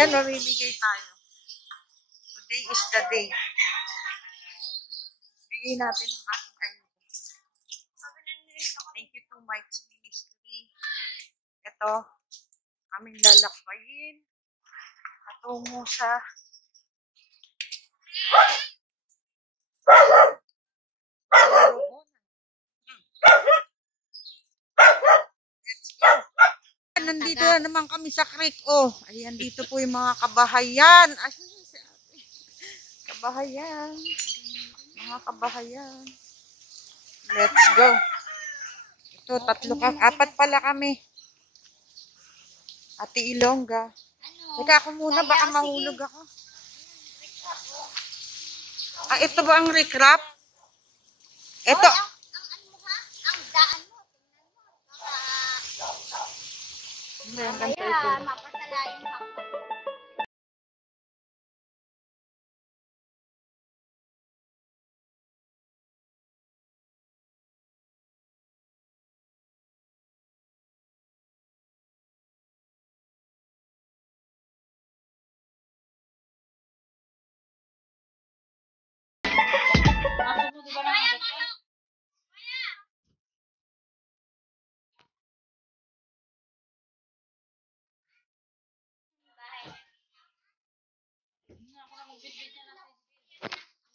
Ayan, mamimigay tayo. Today is the day. Bigay natin ang ating ayuda. Thank you to Mike's Ministry. Ito, aming lalakbayin. Patungo sa let's go. Nandito na naman kami sa creek. Oh, ayan dito po yung mga kabahayan. Ay, kabahayan. Mga kabahayan. Let's go. Ito, apat pala kami. Ate Ilongga. Teka ako muna, baka mahulog ako. Ah, ito ba ang recrap? Ito. Ang daan mo. Kaya, mapasalain ako.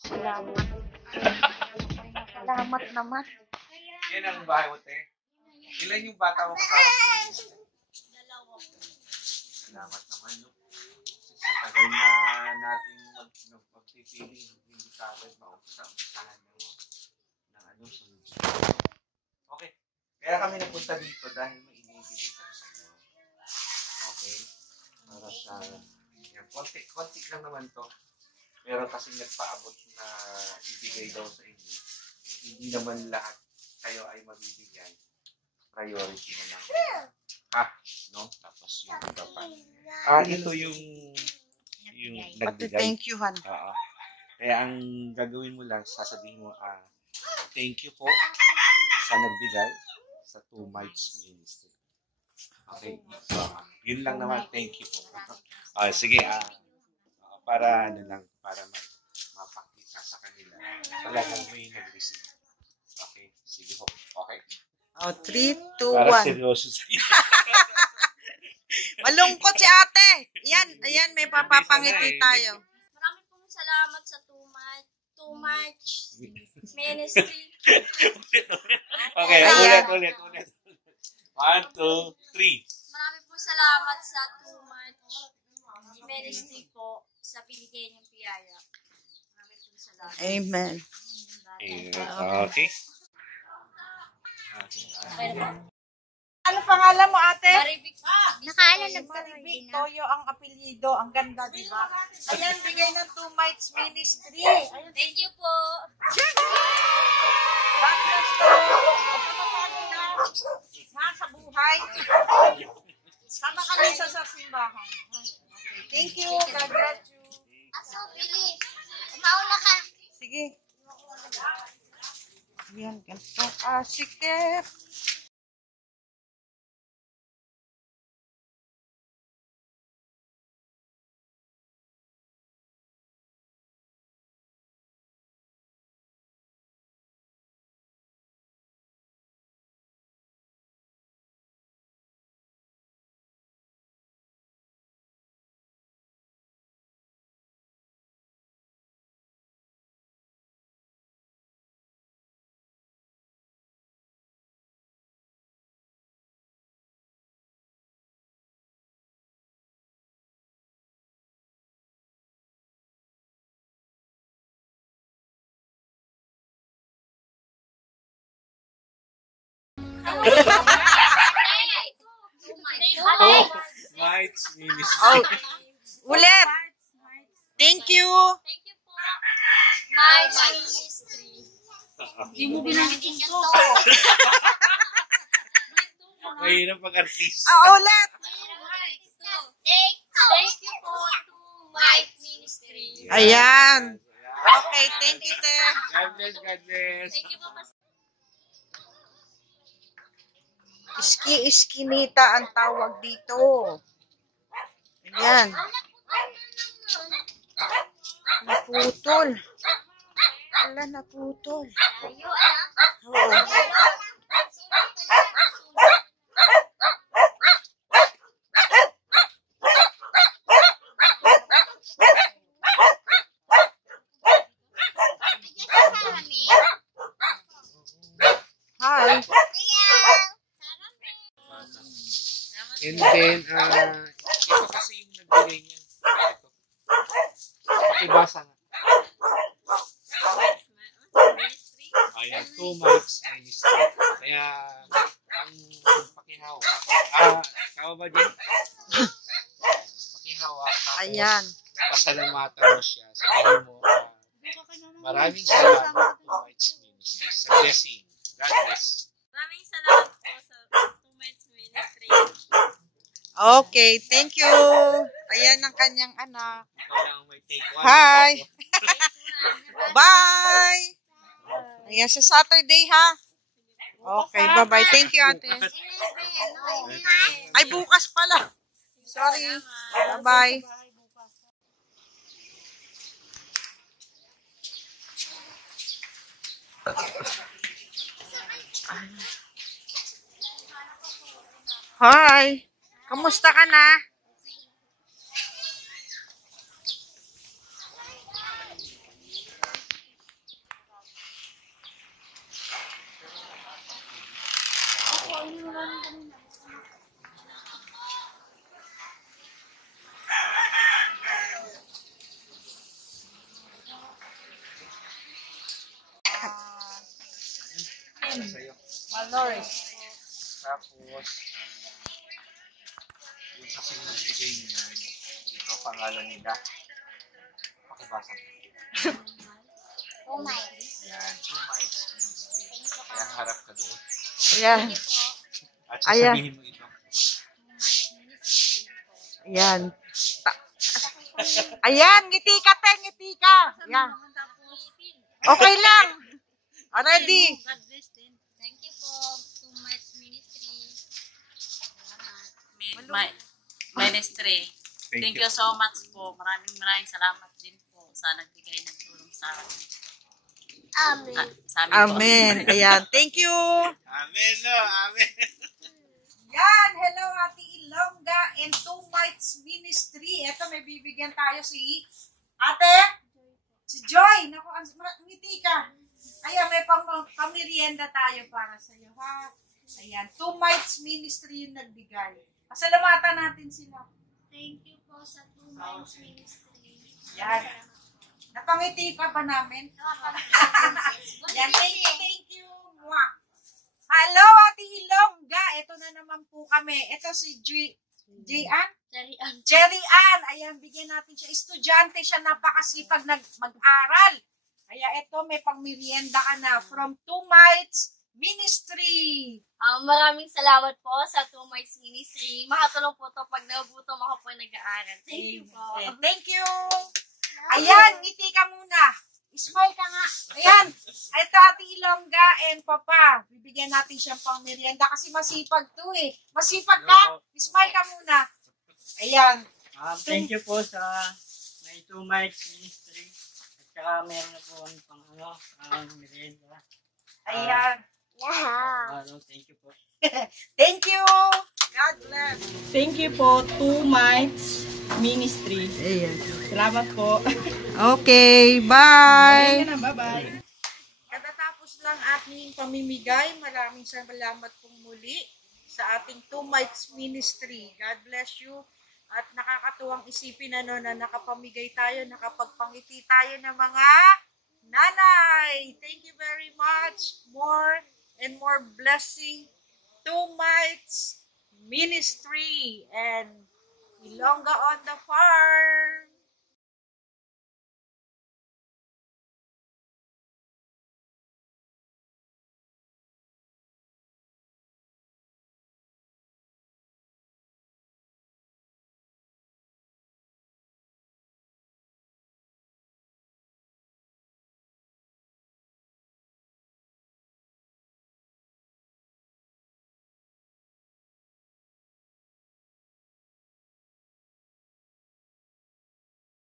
Salamat. Salamat naman. Yan ang bahay mo, te. Ilan yung bata mo kasama? Salamat naman, no? Sa tagal na natin magpipiling, hindi ka agad maumpisahan ng sunod-sunod. Okay. Kaya kami napunta dito dahil may inibigay kami sa inyo. Okay. Para sa... Yan, konti lang naman to. Pero kasi nagpaabot na ibigay daw sa inyo. Hindi naman lahat kayo ay mabibigyan. Priority na lang. No? Tapos yung iba pa. Ito yung nagbigay. Thank you, Han. Kaya ang gagawin mo lang, sasabihin mo, thank you po sa nagbigay sa 2 Mites Ministry. Okay. Yun lang naman, thank you po. Sige, para mapakita sa kanila talagang may nag-receive. Okay, sige po. Okay? 3, 2, 1. Para seryoso sa'yo. Malungkot si ate. Ayan, may papapangiti tayo. Maraming pong salamat sa Too Much Ministry. Okay, ulit. 1, 2, 3. Maraming pong salamat sa Too Much Ministry po sa binigay niyong piyaya. Maraming pong salamat. Amen. Okay. Ano pangalan mo, ate? Maribik. Nakaalam na Maribik. Toyo ang apelyido. Ang ganda, di ba? Ayan, bigay ng 2 Mites Ministry. Thank you po. God bless you. Huwag ka mapagod na. Sa buhay. Sama kami sa simbahan. Okay. Thank you. God bless you. Aso, Pili. Mauna ka. Sige. Ayan, ganito. Sikip. Mites Ministry. Ulit. Thank you. Thank you po. My Ministry. Hindi mo binangitin ko. Mahirap pag-artista. Ulit. Thank you po to my ministry. Ayan. Okay, thank you, te. God bless, God bless. Thank you po, Pastor. Iski-iskinita ang tawag dito. Ayan. Naputol. Ala, naputol. Layo, anak. Oo. Hi. And then, ito kasi yung nagbigay niyan. Ito. Pakibasa nga. Ayan, 2 mics ministry. Kaya, ang pakihawa, kawa ba din? Pakihawa, tapos, Ayan. pasalamatan mo siya. Sabihin mo, maraming salamat 2 mics ministry sa blessing. God bless. Maraming salamat po sa Two-Mites Ministry. Okay, thank you. Ayan ang kanyang anak. Ikaw lang may take 1. Hi. Bye. Ayan, sa Saturday, ha? Okay, bye-bye. Thank you, ate. Ay, bukas pala. Sorry. Bye-bye. Hi. Kamusta ka na? Sa'yo. Malores. Tapos, yung kasing nagbigay niya, ito pangalan nila. Pakibasa mo. Yan, 2 mics ministry. Kaya harap ka doon. Ayan. At Ayan. sasabihin mo ito. Ayan. Ayan, ngiti ka, te, ngiti ka. Ayan. Okay lang. Ready. God bless din. Thank you po, Two-Mites Ministry. Ministry. Thank you so much po. Maraming salamat din po sa nagbigay ng tulong sa amin. Amen. Sa amin po. Amen. Ayan. Thank you. Amen, no? Amen. Yan. Hello, Ate Ilongga and Two-Mites Ministry. Ito, may bibigyan tayo si Ate. Si Joy. Naku, ngiti ka. Ayan, may pamirienda tayo para sa iyo, ha? Ayan. Two-Mites Ministry yung nagbigay. Pasalamatan natin sila. Thank you po sa Two-Mites Ministry. Yan. Napangiti ka ba namin? Yan, thank you. Mwah. Hello, Ate Ilongga. Ito na naman po kami. Ito si J-Ann? Jerry Ann. Ayan, bigyan natin siya. Estudyante siya, napakasipag mag-aral. Kaya ito, may pangmerienda ka na from Two-Mites Ministry. Maraming salamat po sa Two-Mites Ministry. Makatulong po to pag nagutom ako po nag-aaral. Thank you po. Thank you. Ayan, ngiti ka muna. Smile ka nga. Ayan. Ito, Ate Ilongga and Papa. Bibigyan natin siyang pang merienda kasi masipag to eh. Masipag ka? Smile ka muna. Ayan. Thank you po sa may Two-Mites Ministry. At saka meron na po ang pang merienda. Ayan. Thank you po. Thank you. God bless. Thank you po, Two-Mites Ministry. Ayan. Salamat po. Okay, bye. Bye-bye. Katatapos lang ating pamimigay. Maraming salamat pong muli sa ating Two-Mites Ministry. God bless you. At nakakatuwang isipin na nakapamigay tayo, nakapagpangiti tayo ng mga nanay. Thank you very much. More and more blessing. Two-Mites Ministry and Ilongga on the Farm.